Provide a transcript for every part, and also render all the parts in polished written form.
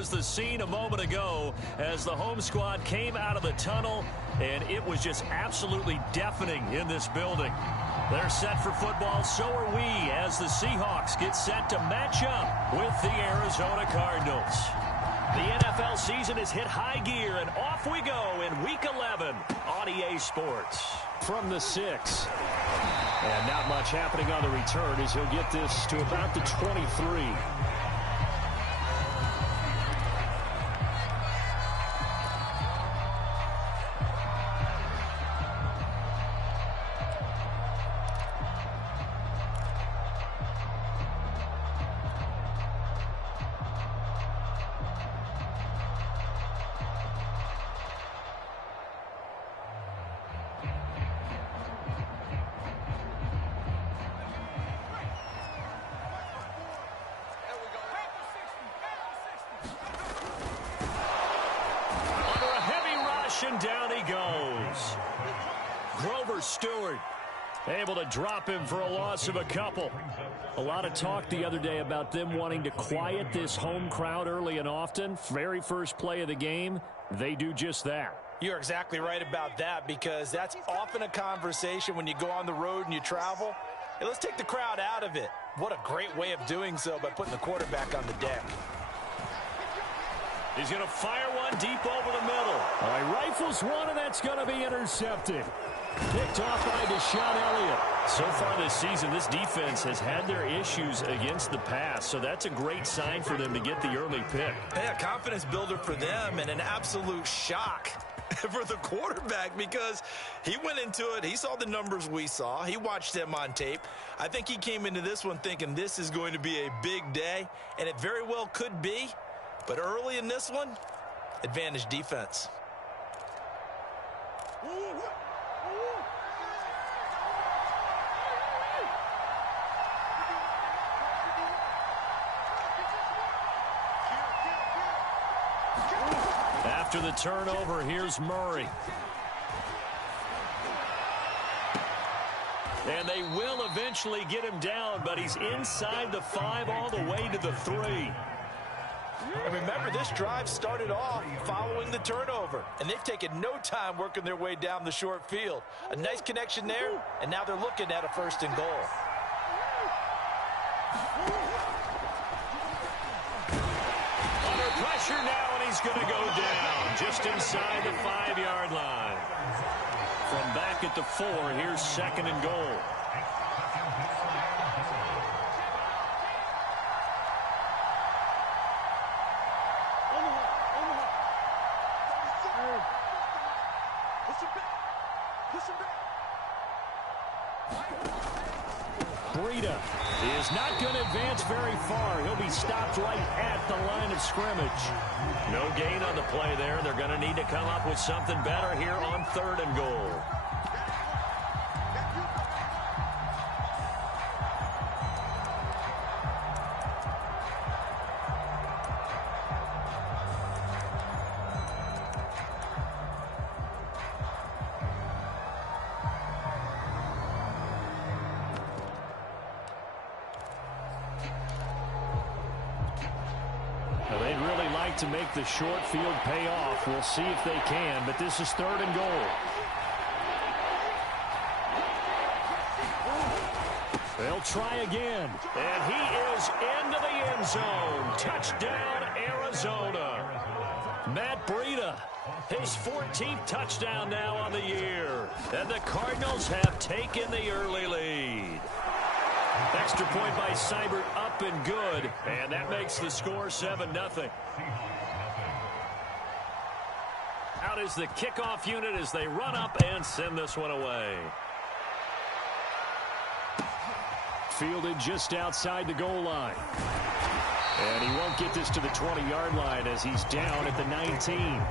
was the scene a moment ago as the home squad came out of the tunnel, and it was just absolutely deafening in this building. They're set for football, so are we, as the Seahawks get set to match up with the Arizona Cardinals. The NFL season has hit high gear, and off we go in Week 11 on EA Sports. From the 6. And not much happening on the return as he'll get this to about the 23. And down he goes. Grover Stewart able to drop him for a loss of a couple. A lot of talk the other day about them wanting to quiet this home crowd early and often. Very first play of the game, they do just that. You're exactly right about that, because that's often a conversation when you go on the road and you travel. Hey, let's take the crowd out of it. What a great way of doing so by putting the quarterback on the deck. He's going to fire one deep over the middle. All right, rifles one, and that's going to be intercepted. Picked off by Deshaun Elliott. So far this season, this defense has had their issues against the pass, so that's a great sign for them to get the early pick. Yeah, confidence builder for them, and an absolute shock for the quarterback, because he went into it, he saw the numbers we saw, he watched them on tape. I think he came into this one thinking this is going to be a big day, and it very well could be. But early in this one, advantage defense. After the turnover, here's Murray. And they will eventually get him down, but he's inside the 5 all the way to the 3. And remember, this drive started off following the turnover, and they've taken no time working their way down the short field. A nice connection there, and now they're looking at a 1st and goal. Under pressure now, and he's going to go down just inside the 5-yard line. From back at the 4, here's 2nd and goal. Breida is not going to advance very far. He'll be stopped right at the line of scrimmage. No gain on the play there. They're going to need to come up with something better here on 3rd and goal. To make the short field pay off. We'll see if they can, but this is 3rd and goal. They'll try again, and he is into the end zone. Touchdown, Arizona. Matt Breida, his 14th touchdown now on the year, and the Cardinals have taken the early lead. Extra point by Seibert, up and good, and that makes the score 7-0. Out is the kickoff unit as they run up and send this one away. Fielded just outside the goal line. And he won't get this to the 20-yard line as he's down at the 19.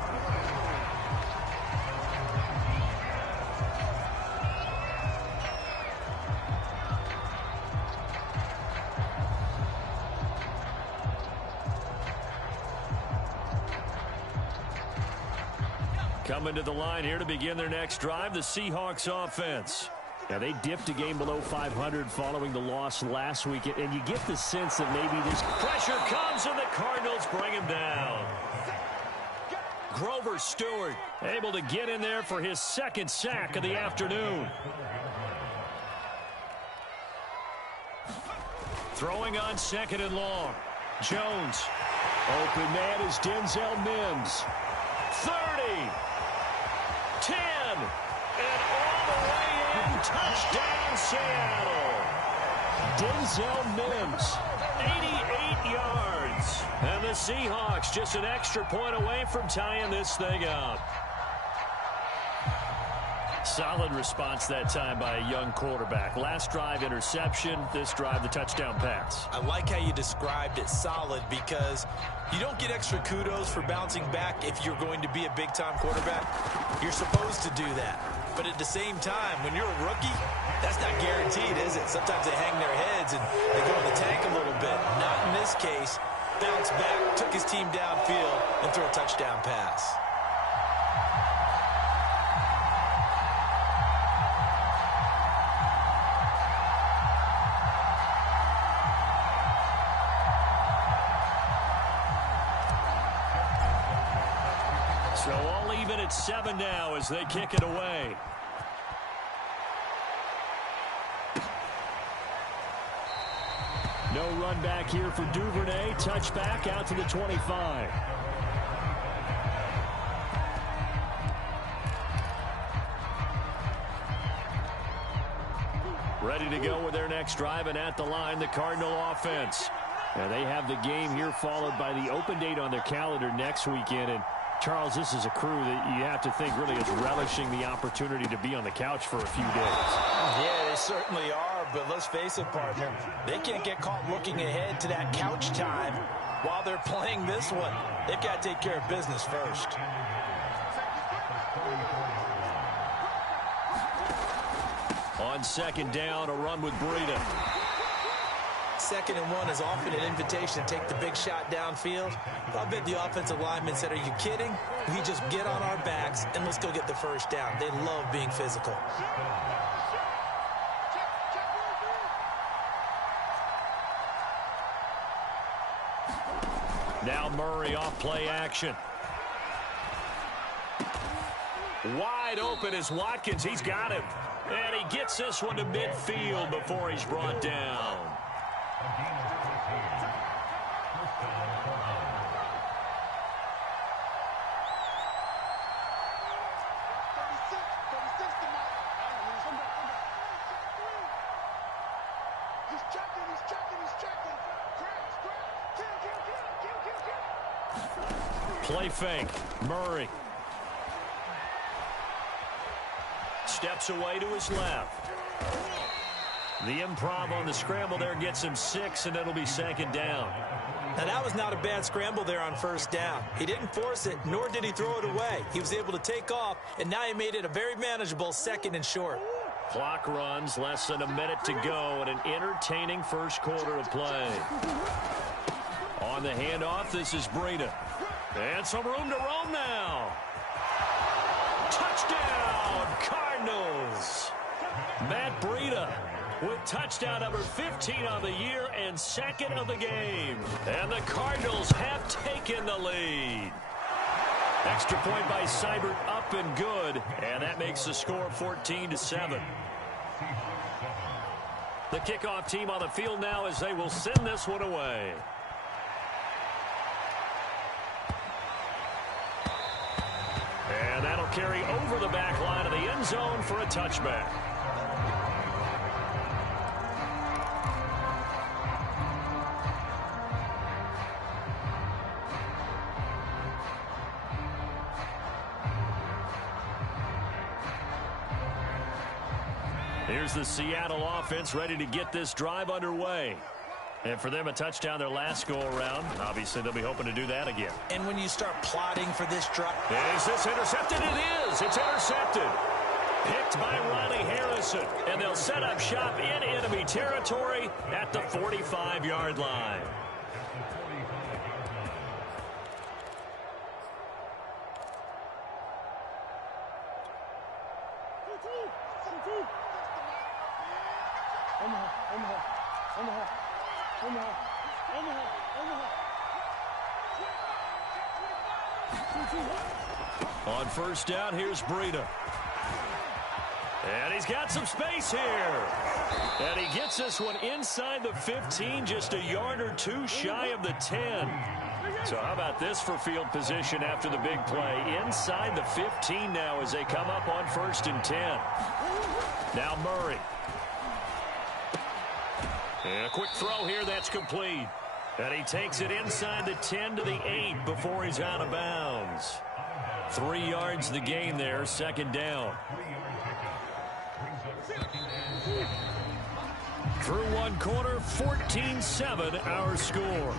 Coming to the line here to begin their next drive, the Seahawks offense. Now, they dipped a game below 500 following the loss last week, and you get the sense that maybe this pressure comes and the Cardinals bring him down. Grover Stewart able to get in there for his second sack of the afternoon. Throwing on second and long. Jones. Open man is Denzel Mims. 30. 10. And all the way in. Touchdown, Seattle. Denzel Mims. 88 yards. And the Seahawks just an extra point away from tying this thing up. Solid response that time by a young quarterback. Last drive, interception. This drive, the touchdown pass. I like how you described it, solid, because you don't get extra kudos for bouncing back if you're going to be a big-time quarterback. You're supposed to do that. But at the same time, when you're a rookie, that's not guaranteed, is it? Sometimes they hang their heads and they go in the tank a little bit. Not in this case. Bounce back, took his team downfield, and threw a touchdown pass. So all even at 7 now as they kick it away. No run back here for Duvernay. Touchback out to the 25. Ready to go with their next drive, and at the line, the Cardinal offense. Now they have the game here followed by the open date on their calendar next weekend. And Charles, this is a crew that you have to think really is relishing the opportunity to be on the couch for a few days. Yeah, they certainly are, but let's face it, partner. They can't get caught looking ahead to that couch time while they're playing this one. They've got to take care of business first. On second down, a run with Breida. 2nd and 1 is often an invitation to take the big shot downfield. I bet the offensive lineman said, are you kidding? We just get on our backs and let's go get the first down. They love being physical. Now Murray off play action. Wide open is Watkins. He's got him. And he gets this one to midfield before he's brought down. Play fake. Murray. Steps away to his left. The improv on the scramble there gets him 6, and it'll be 2nd down. Now, that was not a bad scramble there on 1st down. He didn't force it, nor did he throw it away. He was able to take off, and now he made it a very manageable 2nd and short. Clock runs, less than a minute to go, and an entertaining first quarter of play. On the handoff, this is Breida. And some room to roam now. Touchdown, Cardinals. Matt Breida with touchdown number 15 on the year and 2nd of the game. And the Cardinals have taken the lead. Extra point by Seibert, up and good. And that makes the score 14-7. The kickoff team on the field now as they will send this one away. And that'll carry over the back line of the end zone for a touchback. Here's the Seattle offense ready to get this drive underway. And for them, a touchdown their last go-around. Obviously, they'll be hoping to do that again. And when you start plotting for this drive... Is this intercepted? It is. It's intercepted. Picked by Ronnie Harrison. And they'll set up shop in enemy territory at the 45-yard line. On first down, here's Breida. And he's got some space here. And he gets this one inside the 15, just a yard or two shy of the 10. So how about this for field position after the big play? Inside the 15 now as they come up on 1st and 10. Now Murray. And a quick throw here that's complete. And he takes it inside the 10 to the 8 before he's out of bounds. 3 yards the gain there, 2nd down. Through 1 quarter, 14-7 our score.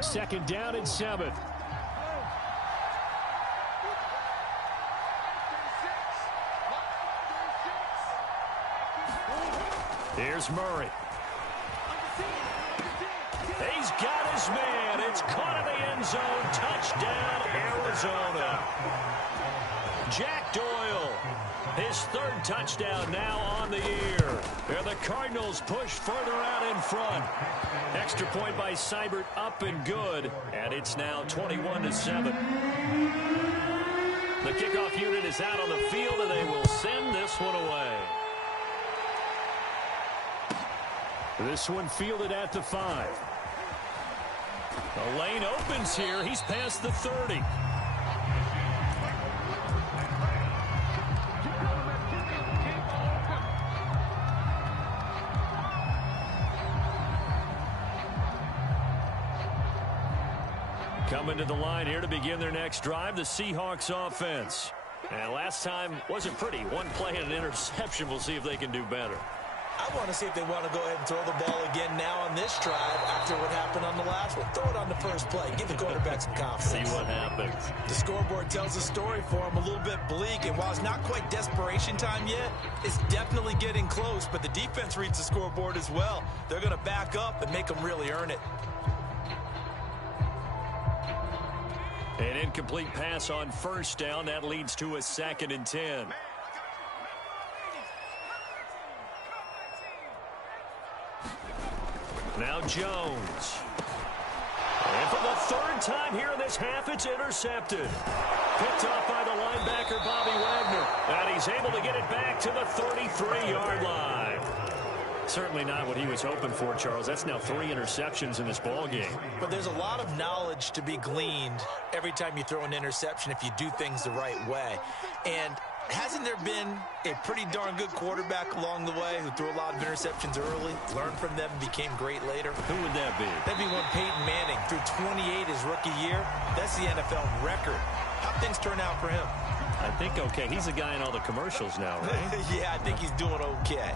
Second down and 7. Here's Murray. He's got his man. It's caught in the end zone. Touchdown, Arizona. Jack Doyle, his 3rd touchdown now on the year. And the Cardinals push further out in front. Extra point by Seibert, up and good. And it's now 21-7. The kickoff unit is out on the field, and they will send this one away. This one fielded at the 5. The lane opens here. He's past the 30. Coming to the line here to begin their next drive, the Seahawks offense. And last time wasn't pretty. 1 play and an interception. We'll see if they can do better. I want to see if they want to go ahead and throw the ball again now on this drive after what happened on the last one. Throw it on the first play. Give the quarterback some confidence. See what happens. The scoreboard tells a story for him, a little bit bleak. And while it's not quite desperation time yet, it's definitely getting close. But the defense reads the scoreboard as well. They're going to back up and make them really earn it. An incomplete pass on first down. That leads to a 2nd and 10. Now Jones. And for the 3rd time here in this half, it's intercepted. Picked off by the linebacker, Bobby Wagner. And he's able to get it back to the 33-yard line. Certainly not what he was hoping for, Charles. That's now 3 interceptions in this ball game. But there's a lot of knowledge to be gleaned every time you throw an interception if you do things the right way. And hasn't there been a pretty darn good quarterback along the way who threw a lot of interceptions early, learned from them, and became great later? Who would that be? That'd be one Peyton Manning. Threw 28 his rookie year. That's the NFL record. How'd things turn out for him? I think okay. He's a guy in all the commercials now, right? Yeah, I think he's doing okay.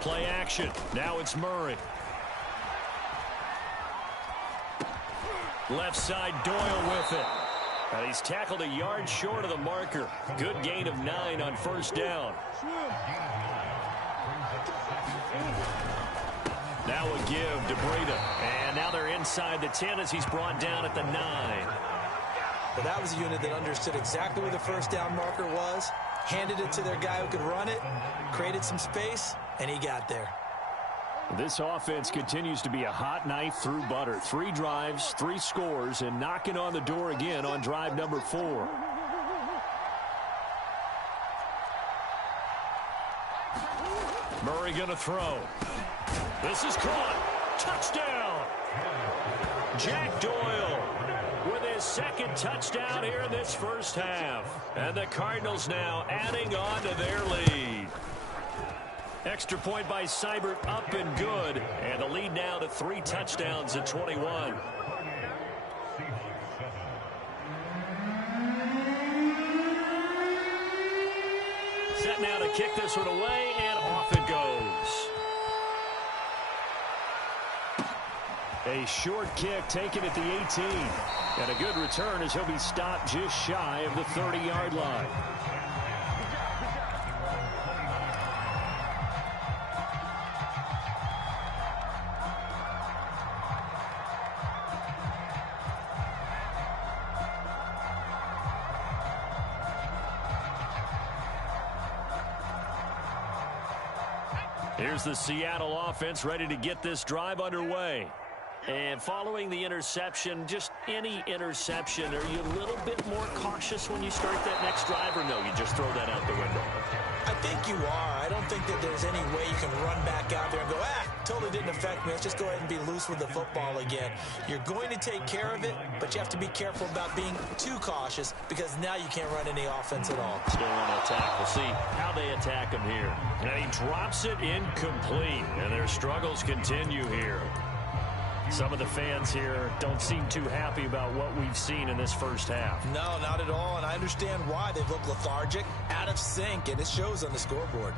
Play action. Now it's Murray. Left side, Doyle with it. And he's tackled a yard short of the marker. Good gain of 9 on first down. Now a give to Breida. And now they're inside the 10 as he's brought down at the 9. But that was a unit that understood exactly where the first down marker was, handed it to their guy who could run it, created some space, and he got there. This offense continues to be a hot knife through butter. 3 drives, 3 scores, and knocking on the door again on drive number 4. Murray gonna throw. This is caught. Touchdown. Jack Doyle with his 2nd touchdown here in this first half. And the Cardinals now adding on to their lead. Extra point by Seibert, up and good. And the lead now to 3 touchdowns at 21. Set now to kick this one away, and off it goes. A short kick taken at the 18. And a good return as he'll be stopped just shy of the 30-yard line. Here's the Seattle offense ready to get this drive underway. And following the interception, just any interception, are you a little bit more cautious when you start that next drive, or no, you just throw that out the window? I think you are. I don't think that there's any way you can run back out there and go, totally didn't affect me. Let's just go ahead and be loose with the football again. You're going to take care of it, but you have to be careful about being too cautious because now you can't run any offense at all. Still on attack. We'll see how they attack him here. And he drops it incomplete, and their struggles continue here. Some of the fans here don't seem too happy about what we've seen in this first half. No, not at all, and I understand why. They've looked lethargic, out of sync, and it shows on the scoreboard.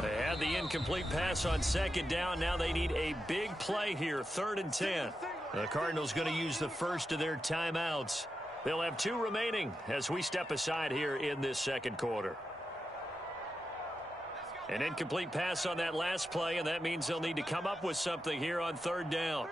They had the incomplete pass on second down. Now they need a big play here, 3rd and 10. The Cardinals going to use the first of their timeouts. They'll have 2 remaining as we step aside here in this second quarter. An incomplete pass on that last play, and that means they'll need to come up with something here on 3rd down.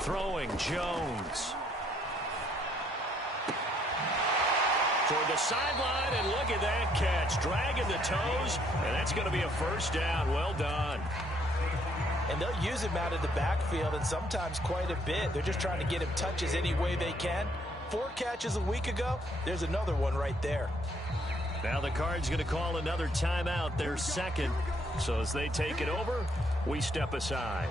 Throwing Jones. Toward the sideline, and look at that catch. Dragging the toes, and that's going to be a first down. Well done. And they'll use him out of the backfield, and sometimes quite a bit. They're just trying to get him touches any way they can. 4 catches a week ago. There's another one right there. Now the Cards going to call another timeout, their second. So as they take it over, we step aside.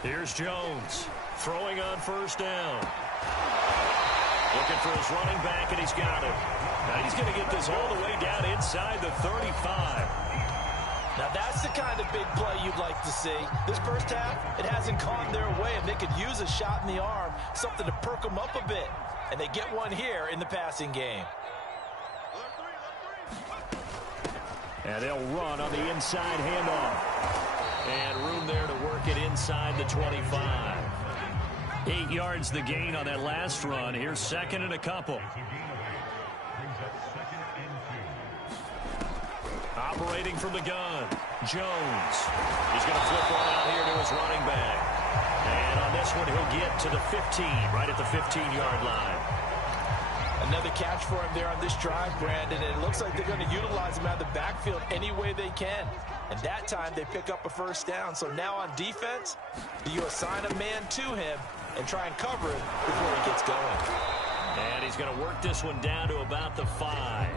Here's Jones throwing on first down. Looking for his running back, and he's got it. Now he's going to get this all the way down inside the 35. Now that's the kind of big play you'd like to see. This first half, it hasn't gone their way, and they could use a shot in the arm, something to perk them up a bit. And they get one here in the passing game. And they'll run on the inside handoff. And room there to work it inside the 25. 8 yards the gain on that last run. Here's 2nd and a couple. Operating from the gun, Jones. He's going to flip one out here to his running back. And on this one, he'll get to the 15, right at the 15-yard line. Another catch for him there on this drive, Brandon, and it looks like they're going to utilize him out of the backfield any way they can. And that time, they pick up a first down. So now on defense, do you assign a man to him and try and cover him before he gets going? And he's going to work this one down to about the 5.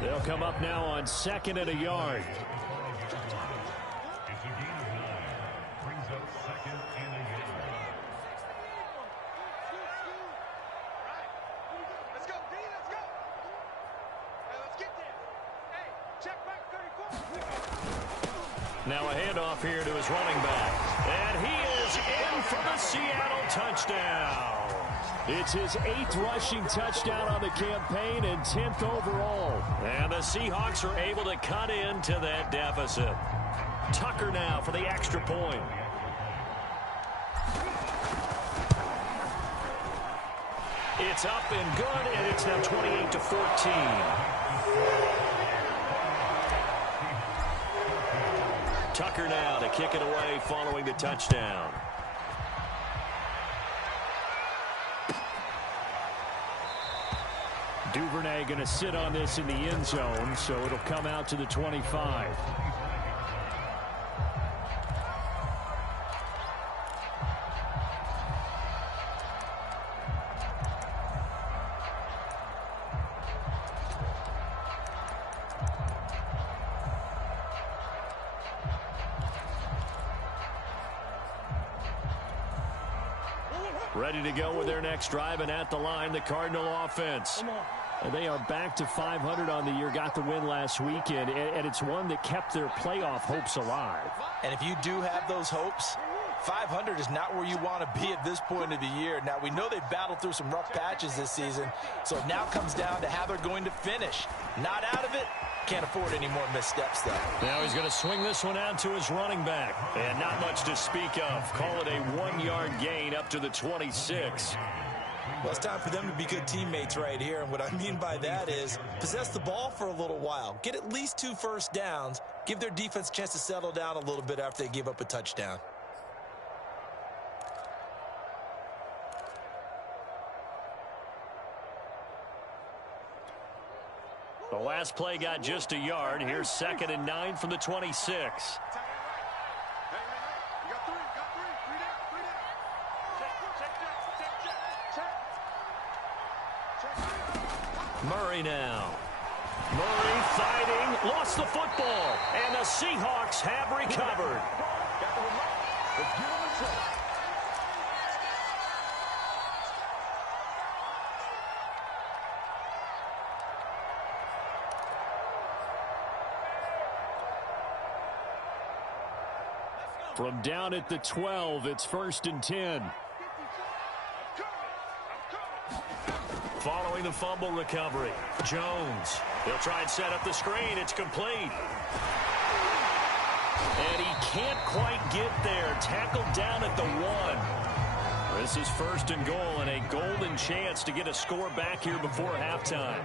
They'll come up now on 2nd and a yard. Now a handoff here to his running back. And he is in for the Seattle touchdown. It's his 8th rushing touchdown on the campaign and 10th overall. And the Seahawks are able to cut into that deficit. Tucker now for the extra point. It's up and good, and it's now 28-14. Tucker now to kick it away following the touchdown. Duvernay going to sit on this in the end zone, so it'll come out to the 25. Ready to go with their next drive, and at the line, the Cardinal offense. And they are back to 500 on the year, got the win last weekend, and it's one that kept their playoff hopes alive. And if you do have those hopes, 500 is not where you want to be at this point of the year. Now, we know they battled through some rough patches this season, so it now comes down to how they're going to finish. Not out of it. Can't afford any more missteps, though. Now he's going to swing this one out to his running back. And not much to speak of. Call it a 1-yard gain up to the 26. Well, it's time for them to be good teammates right here. And what I mean by that is possess the ball for a little while. Get at least 2 first downs. Give their defense a chance to settle down a little bit after they give up a touchdown. The last play got just a yard. Here's 2nd and 9 from the 26. Murray now. Murray fighting, lost the football, and the Seahawks have recovered. From down at the 12, it's 1st and 10. Following the fumble recovery, Jones. He'll try and set up the screen. It's complete. And he can't quite get there. Tackled down at the 1. This is 1st and goal and a golden chance to get a score back here before halftime.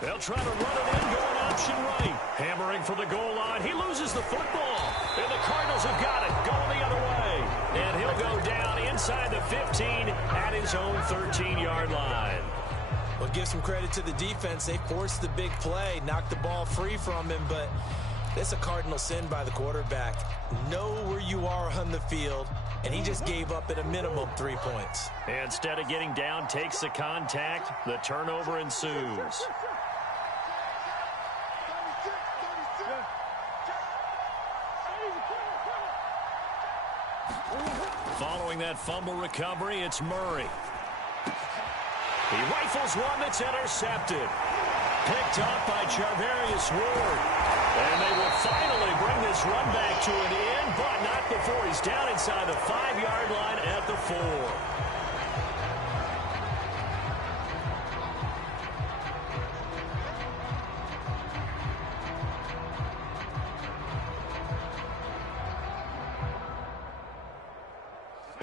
They'll try to run it in, going option right. Hammering for the goal line. He loses the football. And the Cardinals have got it, going the other way. And he'll go down inside the 15 at his own 13-yard line. Well, give some credit to the defense. They forced the big play, knocked the ball free from him, but it's a cardinal sin by the quarterback. Know where you are on the field, and he just gave up at a minimum 3 points. Instead of getting down, takes the contact. The turnover ensues. Following that fumble recovery, it's Murray. He rifles one that's intercepted. Picked up by Charvarius Ward. And they will finally bring this run back to an end, but not before he's down inside the 5-yard line at the 4.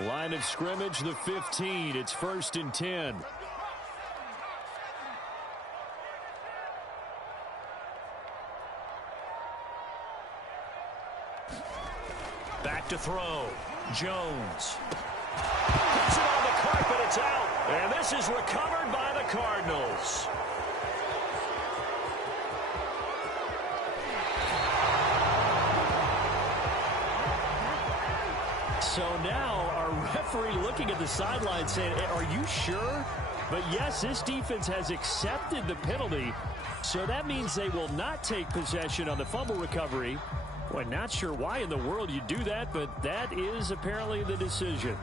Line of scrimmage, the 15. It's 1st and 10. Back to throw. Jones. Puts it on the carpet. It's out. And this is recovered by the Cardinals. So now our referee looking at the sideline saying, are you sure? But yes, this defense has accepted the penalty. So that means they will not take possession on the fumble recovery. Well, not sure why in the world you do that, but that is apparently the decision.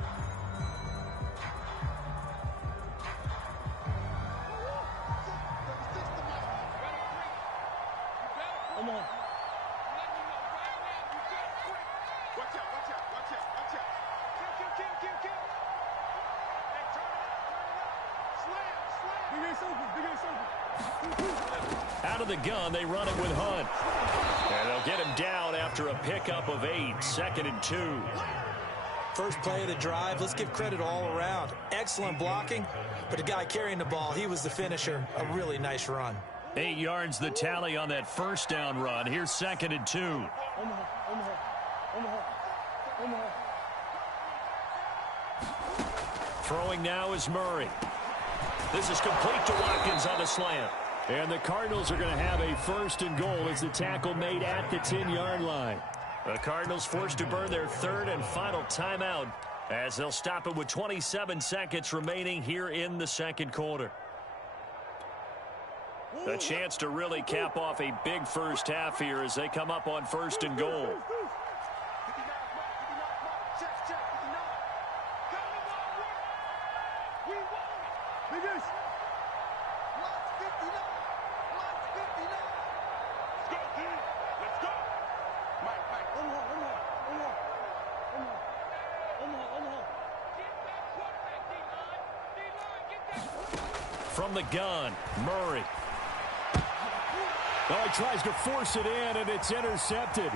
Out of the gun, they run it with Hunt. And they'll get him down after a pickup of 8, 2nd and 2. First play of the drive, let's give credit all around. Excellent blocking, but the guy carrying the ball, he was the finisher. A really nice run. 8 yards the tally on that first down run. Here's 2nd and 2. Throwing now is Murray. This is complete to Watkins on the slant. And the Cardinals are going to have a 1st and goal as the tackle made at the 10-yard line. The Cardinals forced to burn their 3rd and final timeout as they'll stop it with 27 seconds remaining here in the second quarter. A chance to really cap off a big first half here as they come up on 1st and goal. From the gun, Murray. Oh, he tries to force it in, and it's intercepted.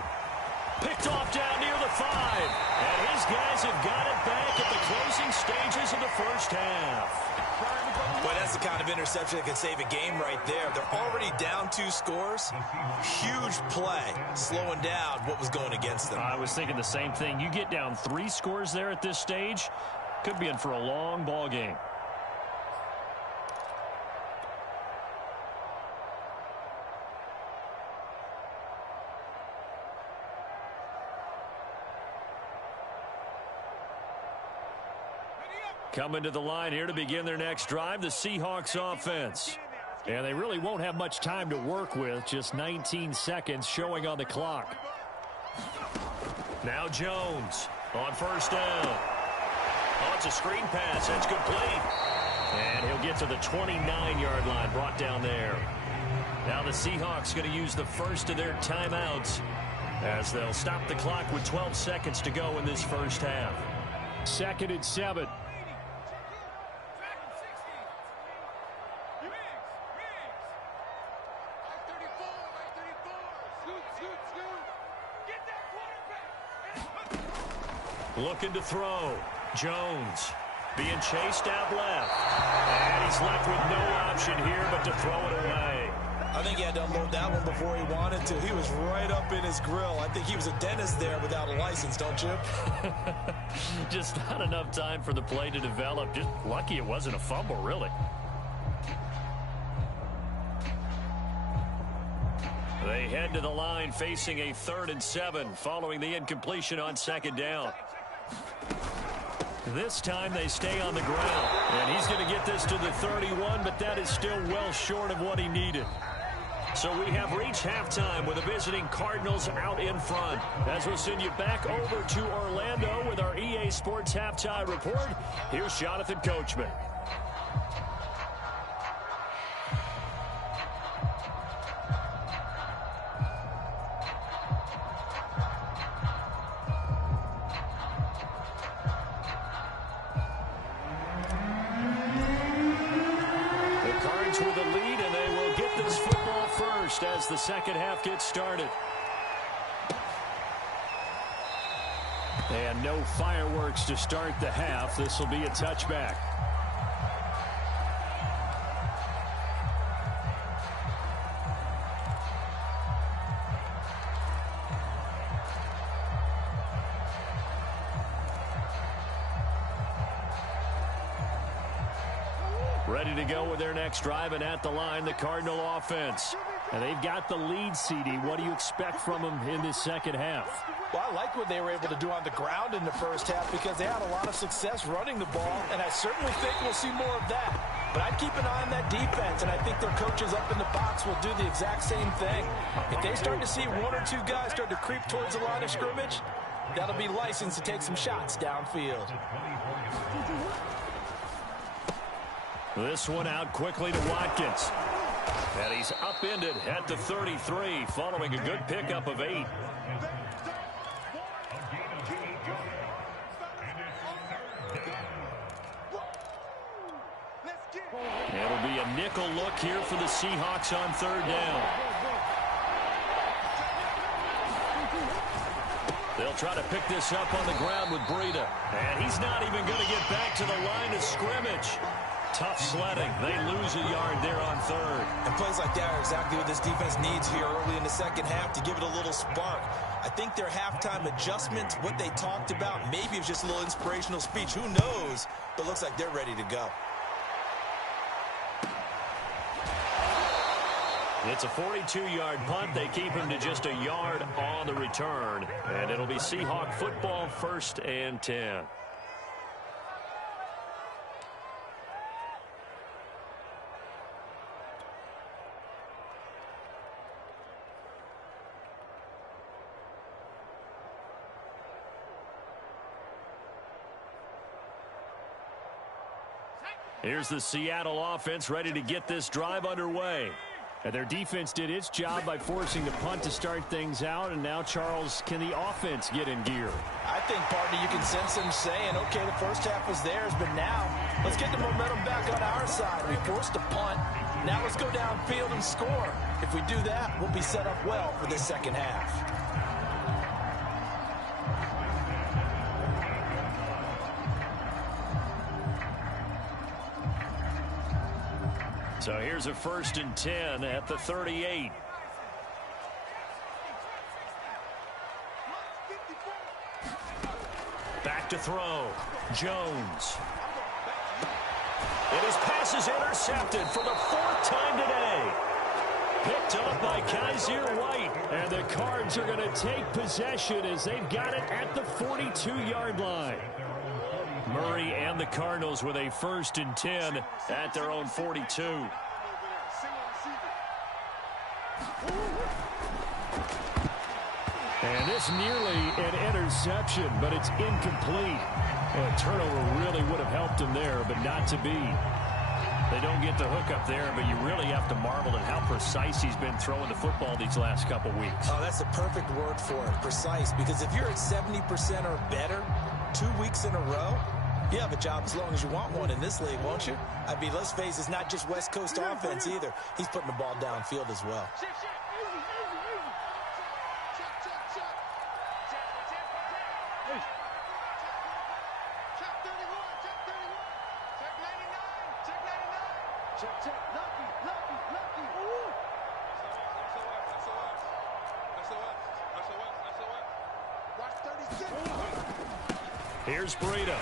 Picked off down near the 5. And his guys have got it back at the closing stages of the first half. Boy, that's the kind of interception that can save a game right there. They're already down 2 scores. Huge play, slowing down what was going against them. I was thinking the same thing. You get down 3 scores there at this stage, could be in for a long ball game. Coming to the line here to begin their next drive, the Seahawks offense. And they really won't have much time to work with, just 19 seconds showing on the clock. Now Jones on 1st down. Oh, it's a screen pass. That's complete. And he'll get to the 29-yard line, brought down there. Now the Seahawks going to use the first of their timeouts as they'll stop the clock with 12 seconds to go in this first half. 2nd and 7. Looking to throw. Jones being chased out left. And he's left with no option here but to throw it away. I think he had to unload that one before he wanted to. He was right up in his grill. I think he was a dentist there without a license, don't you? Just not enough time for the play to develop. Just lucky it wasn't a fumble, really. They head to the line facing a 3rd and 7 following the incompletion on 2nd down. This time they stay on the ground. And he's going to get this to the 31, but that is still well short of what he needed. So we have reached halftime with the visiting Cardinals out in front. As we'll send you back over to Orlando with our EA Sports Halftime Report, here's Jonathan Coachman. With a lead, and they will get this football first as the second half gets started. And no fireworks to start the half. This will be a touchback. Ready to go with their next drive, and at the line, the Cardinal offense. And they've got the lead, CD. What do you expect from them in this second half? Well, I like what they were able to do on the ground in the first half because they had a lot of success running the ball, and I certainly think we'll see more of that. But I'd keep an eye on that defense, and I think their coaches up in the box will do the exact same thing. If they start to see 1 or 2 guys start to creep towards the line of scrimmage, that'll be licensed to take some shots downfield. This one out quickly to Watkins. And he's upended at the 33 following a good pickup of 8. It'll be a nickel look here for the Seahawks on 3rd down. They'll try to pick this up on the ground with Breida. And he's not even going to get back to the line of scrimmage. Tough sledding. They lose a yard there on 3rd. And plays like that are exactly what this defense needs here early in the second half to give it a little spark. I think their halftime adjustment, what they talked about, maybe it was just a little inspirational speech. Who knows? But it looks like they're ready to go. It's a 42-yard punt. They keep him to just a yard on the return. And it'll be Seahawk football, 1st and 10. Here's the Seattle offense ready to get this drive underway. And their defense did its job by forcing the punt to start things out. And now, Charles, can the offense get in gear? I think, partner, you can sense them saying, okay, the first half was theirs, but now let's get the momentum back on our side. We forced a punt. Now let's go downfield and score. If we do that, we'll be set up well for this second half. So here's a 1st and 10 at the 38. Back to throw. Jones. And his pass is intercepted for the 4th time today. Picked up by Kaiser White. And the Cards are going to take possession as they've got it at the 42-yard line. Murray and the Cardinals with a 1st and 10 at their own 42. And this nearly an interception, but it's incomplete. A turnover really would have helped him there, but not to be. They don't get the hook up there, but you really have to marvel at how precise he's been throwing the football these last couple weeks. Oh, that's the perfect word for it, precise, because if you're at 70% or better 2 weeks in a row, you have a job as long as you want one in this league, won't you? I mean, let's face it, it's not just West Coast offense either. He's putting the ball downfield as well. Here's Breida.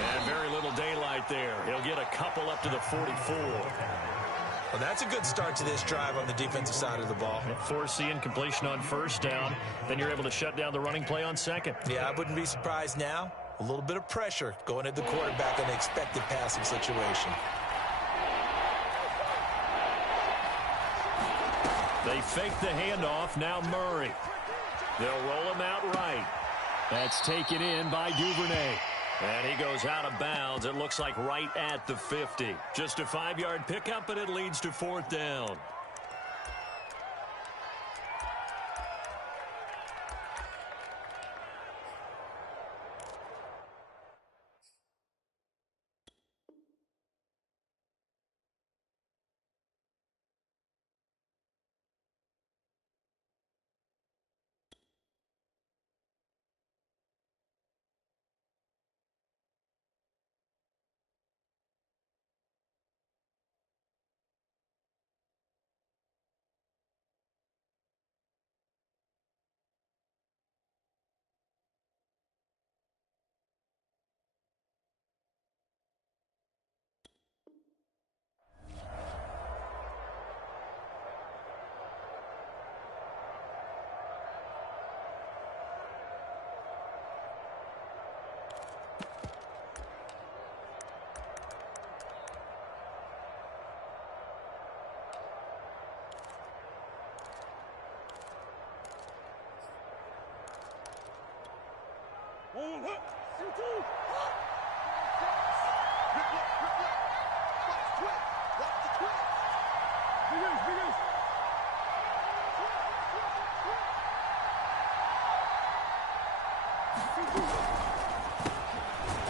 And very little daylight there. He'll get a couple up to the 44. Well, that's a good start to this drive on the defensive side of the ball. Force the incompletion on 1st down. Then you're able to shut down the running play on 2nd. Yeah, I wouldn't be surprised now. A little bit of pressure going at the quarterback in the expected passing situation. They fake the handoff. Now Murray. They'll roll him out right. That's taken in by Duvernay. And he goes out of bounds. It looks like right at the 50. Just a 5-yard pickup, and it leads to 4th down.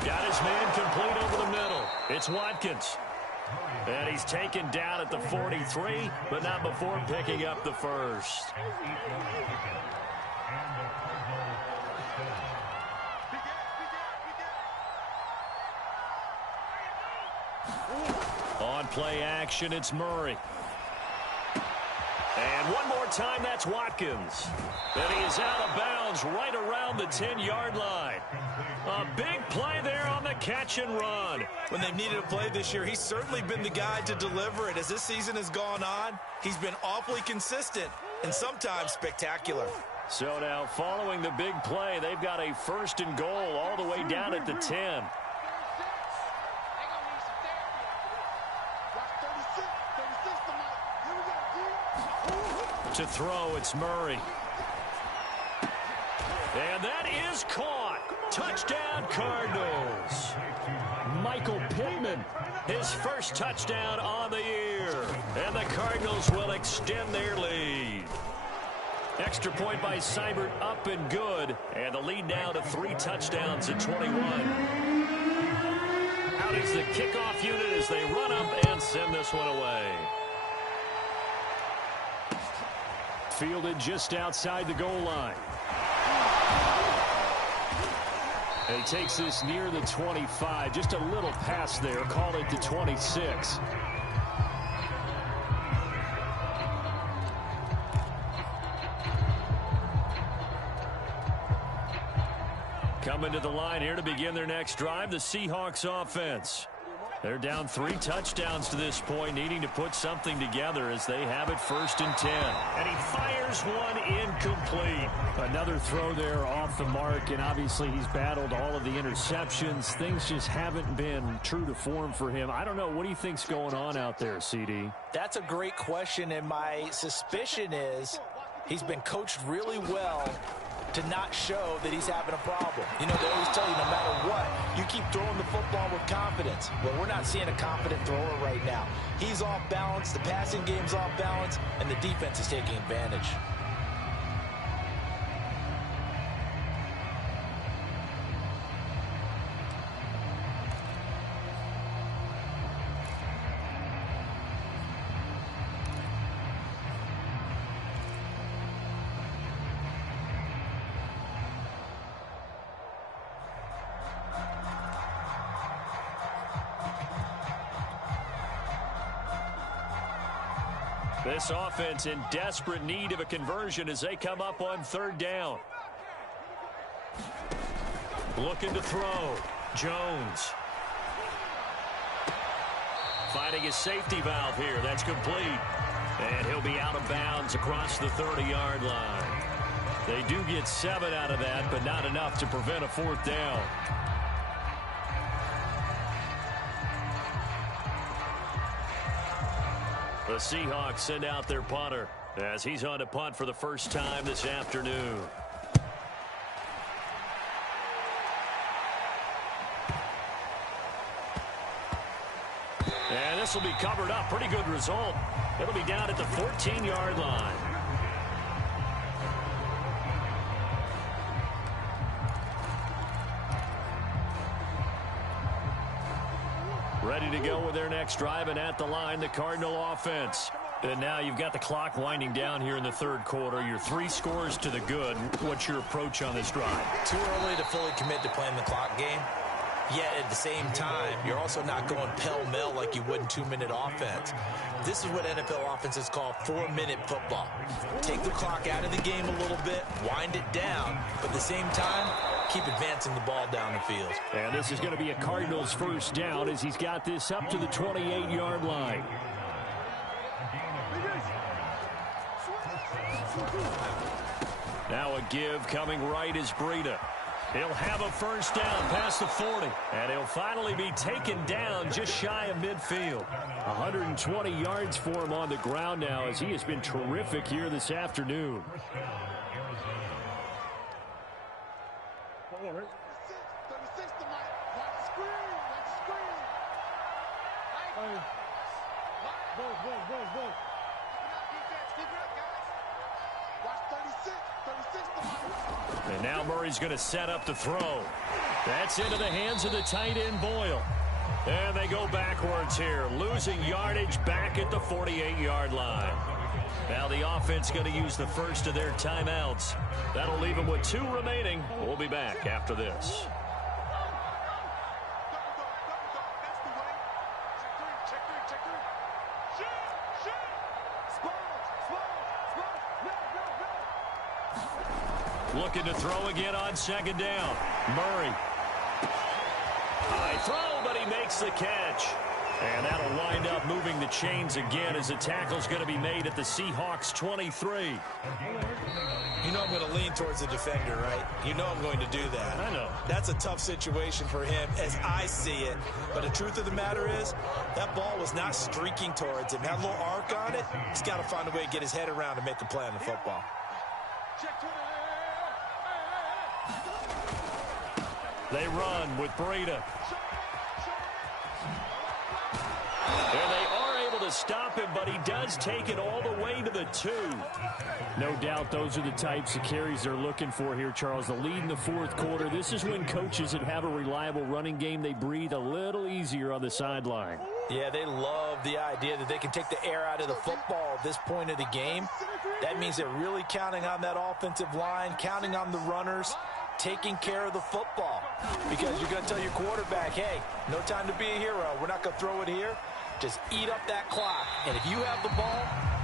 Got his man complete over the middle. It's Watkins. And he's taken down at the 43, but not before picking up the 1st. On play action, it's Murray. And one more time, that's Watkins. And he is out of bounds right around the 10-yard line. A big play there on the catch and run. When they've needed a play this year, he's certainly been the guy to deliver it. As this season has gone on, he's been awfully consistent and sometimes spectacular. So now, following the big play, they've got a 1st and goal all the way down at the 10. To throw, it's Murray. And that is caught. Touchdown, Cardinals. Michael Pittman, his first touchdown on the year. And the Cardinals will extend their lead. Extra point by Seibert, up and good. And the lead now to 3 touchdowns at 21. Out is the kickoff unit as they run up and send this one away. Fielded just outside the goal line. And he takes this near the 25. Just a little pass there. Call it the 26. Coming to the line here to begin their next drive, the Seahawks offense. They're down 3 touchdowns to this point, needing to put something together as they have it 1st and 10. And he fires one incomplete. Another throw there off the mark, and obviously he's battled all of the interceptions. Things just haven't been true to form for him. I don't know. What do you think's going on out there, CD? That's a great question, and my suspicion is he's been coached really well to not show that he's having a problem. You know, they always tell you no matter what, you keep throwing the football with confidence. Well, we're not seeing a confident thrower right now. He's off balance, the passing game's off balance, and the defense is taking advantage. This offense in desperate need of a conversion as they come up on 3rd down. Looking to throw. Jones. Finding his safety valve here. That's complete. And he'll be out of bounds across the 30-yard line. They do get 7 out of that, but not enough to prevent a 4th down. The Seahawks send out their punter as he's on to punt for the first time this afternoon. And this will be covered up. Pretty good result. It'll be down at the 14-yard line. Ready to go with their next drive, and at the line, the Cardinal offense. And now you've got the clock winding down here in the 3rd quarter. Your 3 scores to the good. What's your approach on this drive? Too early to fully commit to playing the clock game. Yet at the same time, you're also not going pell-mell like you would in 2-minute offense. This is what NFL offenses call 4-minute football. Take the clock out of the game a little bit, wind it down, but at the same time, keep advancing the ball down the field. And this is going to be a Cardinals 1st down as he's got this up to the 28-yard line. Now a give coming right is Breida. He'll have a 1st down past the 40. And he'll finally be taken down just shy of midfield. 120 yards for him on the ground now as he has been terrific here this afternoon. And now Murray's going to set up the throw. That's into the hands of the tight end, Boyle. And they go backwards here, losing yardage back at the 48-yard line. Now the offense going to use the first of their timeouts. That'll leave them with 2 remaining. We'll be back after this. Looking to throw again on 2nd down. Murray. High throw, but he makes the catch. And that'll wind up moving the chains again as the tackle's going to be made at the Seahawks 23. You know I'm going to lean towards the defender, right? You know I'm going to do that. I know. That's a tough situation for him as I see it. But the truth of the matter is, that ball was not streaking towards him. Had a little arc on it. He's got to find a way to get his head around and make a play on the football. They run with Breida. And they are able to stop him, but he does take it all the way to the 2. No doubt those are the types of carries they're looking for here, Charles. The lead in the fourth quarter. This is when coaches that have a reliable running game, they breathe a little easier on the sideline. Yeah, they love the idea that they can take the air out of the football at this point of the game. That means they're really counting on that offensive line, counting on the runners, taking care of the football. Because you're going to tell your quarterback, hey, no time to be a hero. We're not going to throw it here. Just eat up that clock. And if you have the ball,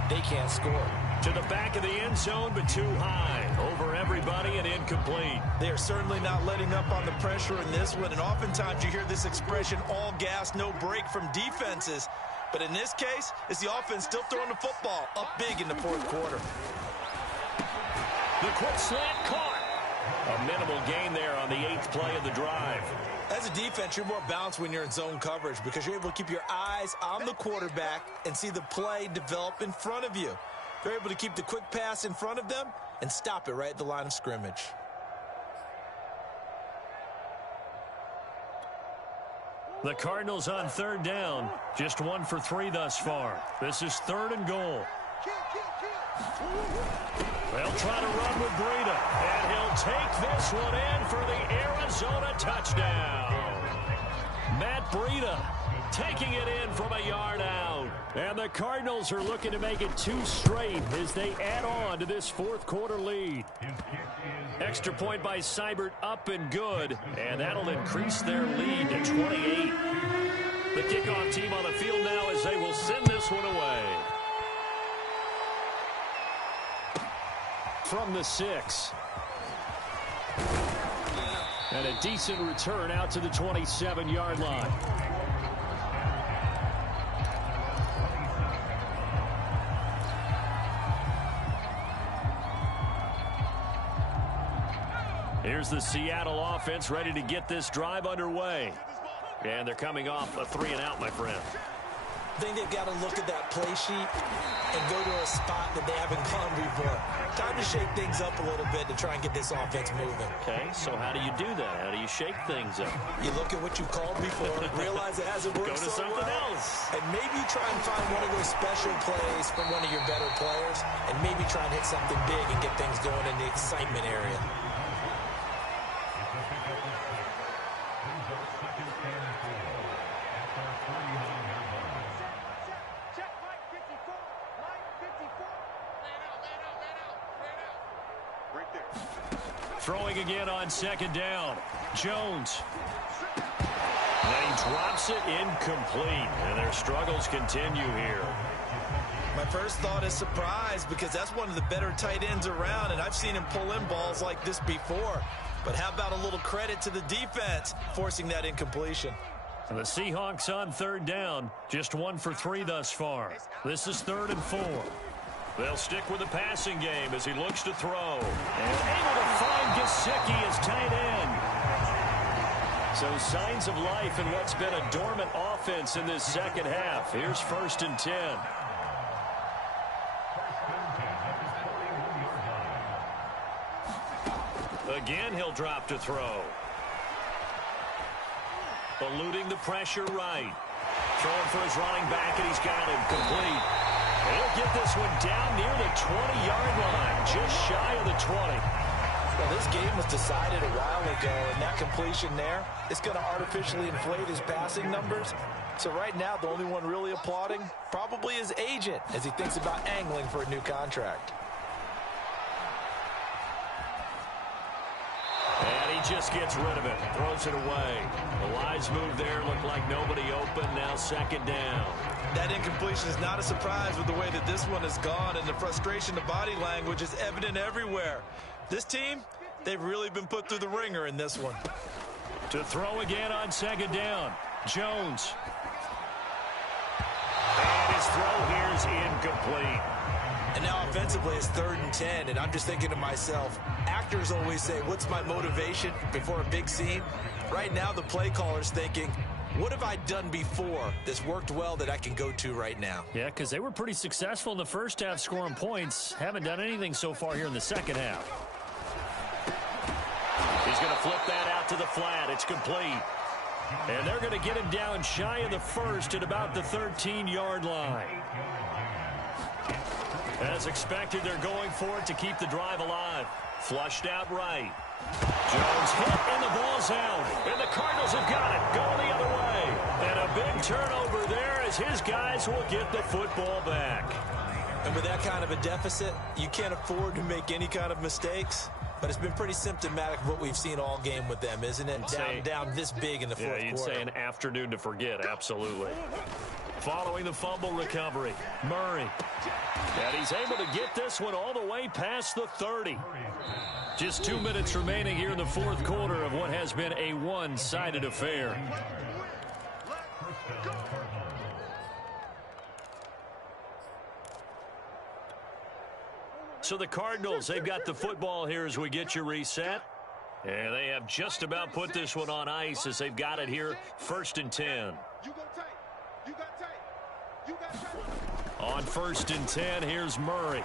they can't score. To the back of the end zone, but too high. Over everybody and incomplete. They are certainly not letting up on the pressure in this one. And oftentimes you hear this expression, all gas, no break from defenses. But in this case, it's the offense still throwing the football up big in the fourth quarter. The quick slant caught. A minimal gain there on the 8th play of the drive. As a defense, you're more balanced when you're in zone coverage because you're able to keep your eyes on the quarterback and see the play develop in front of you. They're able to keep the quick pass in front of them and stop it right at the line of scrimmage. The Cardinals on 3rd down. Just 1 for 3 thus far. This is 3rd and goal. They'll try to run with Breida, and he'll take this one in for the Arizona touchdown. Matt Breida taking it in from a yard out. And the Cardinals are looking to make it 2 straight as they add on to this fourth quarter lead. Extra point by Seibert up and good, and that'll increase their lead to 28. The kickoff team on the field now as they will send this one away. From the 6. And a decent return out to the 27-yard line. Here's the Seattle offense ready to get this drive underway. And they're coming off a 3-and-out, my friend. I think they've got to look at that play sheet and go to a spot that they haven't gone before. Time to shake things up a little bit to try and get this offense moving. Okay, so how do you do that? How do you shake things up? You look at what you called before, realize it hasn't worked so well. Go to something else. And maybe try and find one of those special plays from one of your better players, and maybe try and hit something big and get things going in the excitement area. Throwing again on 2nd down. Jones. And he drops it incomplete. And their struggles continue here. My first thought is surprise because that's one of the better tight ends around, and I've seen him pull in balls like this before. But how about a little credit to the defense forcing that incompletion? And the Seahawks on 3rd down. Just 1 for 3 thus far. This is 3rd and 4. They'll stick with the passing game as he looks to throw. And able to find Gesicki as tight end. So signs of life in what's been a dormant offense in this second half. Here's 1st and 10. Again, he'll drop to throw. Eluding the pressure right. Throwing for his running back, and he's got him complete. He'll get this one down near the 20-yard line, just shy of the 20. Well, this game was decided a while ago, and that completion there is going to artificially inflate his passing numbers. So right now, the only one really applauding probably his agent as he thinks about angling for a new contract. And he just gets rid of it, throws it away. The wise move there, looked like nobody open, now 2nd down. That incompletion is not a surprise with the way that this one has gone, and the frustration of body language is evident everywhere. This team, they've really been put through the ringer in this one. To throw again on 2nd down, Jones. And his throw here is incomplete. And now offensively it's 3rd and 10, and I'm just thinking to myself, actors always say, what's my motivation before a big scene? Right now the play caller's thinking, what have I done before that's worked well that I can go to right now? Yeah, because they were pretty successful in the first half scoring points. Haven't done anything so far here in the second half. He's going to flip that out to the flat. It's complete. And they're going to get him down shy of the first at about the 13-yard line. As expected, they're going for it to keep the drive alive. Flushed out right. Jones hit, and the ball's out. And the Cardinals have got it, going the other way. And a big turnover there as his guys will get the football back. And with that kind of a deficit, you can't afford to make any kind of mistakes. But it's been pretty symptomatic of what we've seen all game with them, isn't it? Down this big in the fourth quarter. Yeah, you'd say an afternoon to forget, absolutely. Following the fumble recovery, Murray. And he's able to get this one all the way past the 30. Just 2 minutes remaining here in the fourth quarter of what has been a one-sided affair. So the Cardinals, they've got the football here as we get you reset. And they have just about put this one on ice as they've got it here, 1st and 10. On 1st and 10, here's Murray.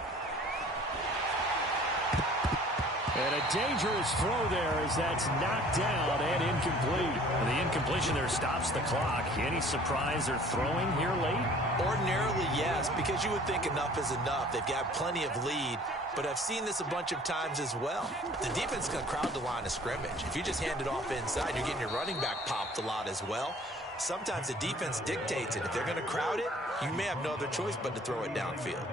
And a dangerous throw there as that's knocked down and incomplete. The incompletion there stops the clock. Any surprise they're throwing here late? Ordinarily, yes, because you would think enough is enough. They've got plenty of lead, but I've seen this a bunch of times as well. The defense is going to crowd the line of scrimmage. If you just hand it off inside, you're getting your running back popped a lot as well. Sometimes the defense dictates it. If they're going to crowd it, you may have no other choice but to throw it downfield.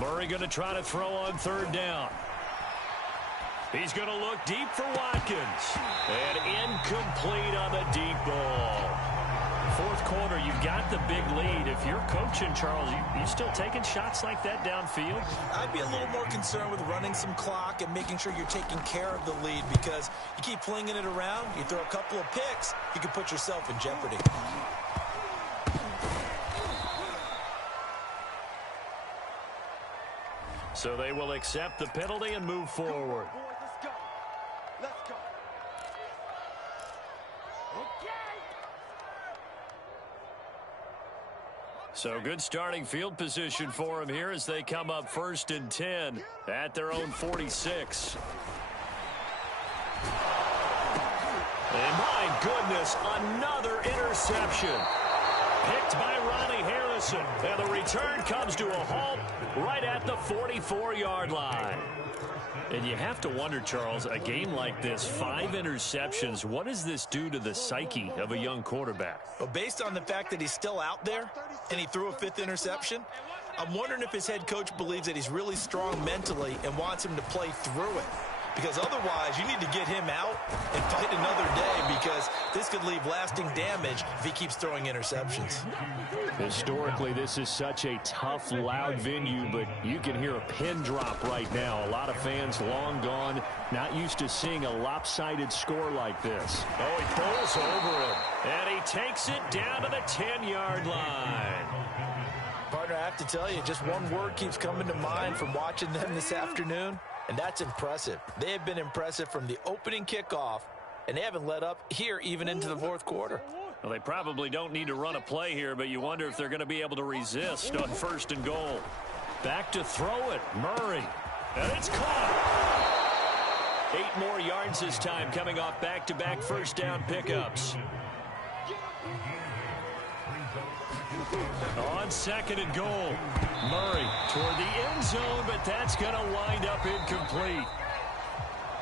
Murray going to try to throw on 3rd down. He's going to look deep for Watkins. And incomplete on the deep ball. Fourth quarter, you've got the big lead. If you're coaching, Charles, you still taking shots like that downfield? I'd be a little more concerned with running some clock and making sure you're taking care of the lead, because you keep flinging it around, you throw a couple of picks, you can put yourself in jeopardy. So they will accept the penalty and move forward. Let's go. So good starting field position for him here as they come up 1st and 10 at their own 46. And my goodness, another interception. Picked by Ronnie Harrison. And the return comes to a halt right at the 44-yard line. And you have to wonder, Charles, a game like this, 5 interceptions, what does this do to the psyche of a young quarterback? Well, based on the fact that he's still out there and he threw a 5th interception, I'm wondering if his head coach believes that he's really strong mentally and wants him to play through it. Because otherwise, you need to get him out and fight another day, because this could leave lasting damage if he keeps throwing interceptions. Historically, this is such a tough, loud venue, but you can hear a pin drop right now. A lot of fans long gone, not used to seeing a lopsided score like this. Oh, he pulls over him, and he takes it down to the 10-yard line. Partner, I have to tell you, just one word keeps coming to mind from watching them this afternoon. And that's impressive. They have been impressive from the opening kickoff, and they haven't let up here even into the fourth quarter. Well, they probably don't need to run a play here, but you wonder if they're going to be able to resist on 1st and goal. Back to throw it, Murray. And it's caught. 8 more yards this time, coming off back-to-back 1st down pickups. On 2nd and goal, Murray toward the end zone, but that's going to wind up incomplete.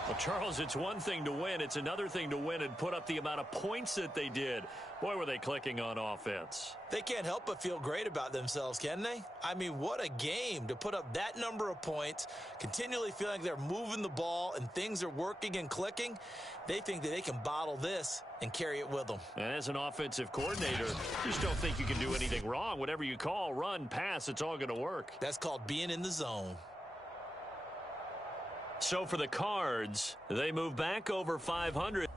Well, Charles, it's one thing to win. It's another thing to win and put up the amount of points that they did. Boy, were they clicking on offense. They can't help but feel great about themselves, can they? I mean, what a game to put up that number of points, continually feeling like they're moving the ball and things are working and clicking. They think that they can bottle this and carry it with them. And as an offensive coordinator, you just don't think you can do anything wrong. Whatever you call, run, pass, it's all going to work. That's called being in the zone. So for the Cards, they move back over 500.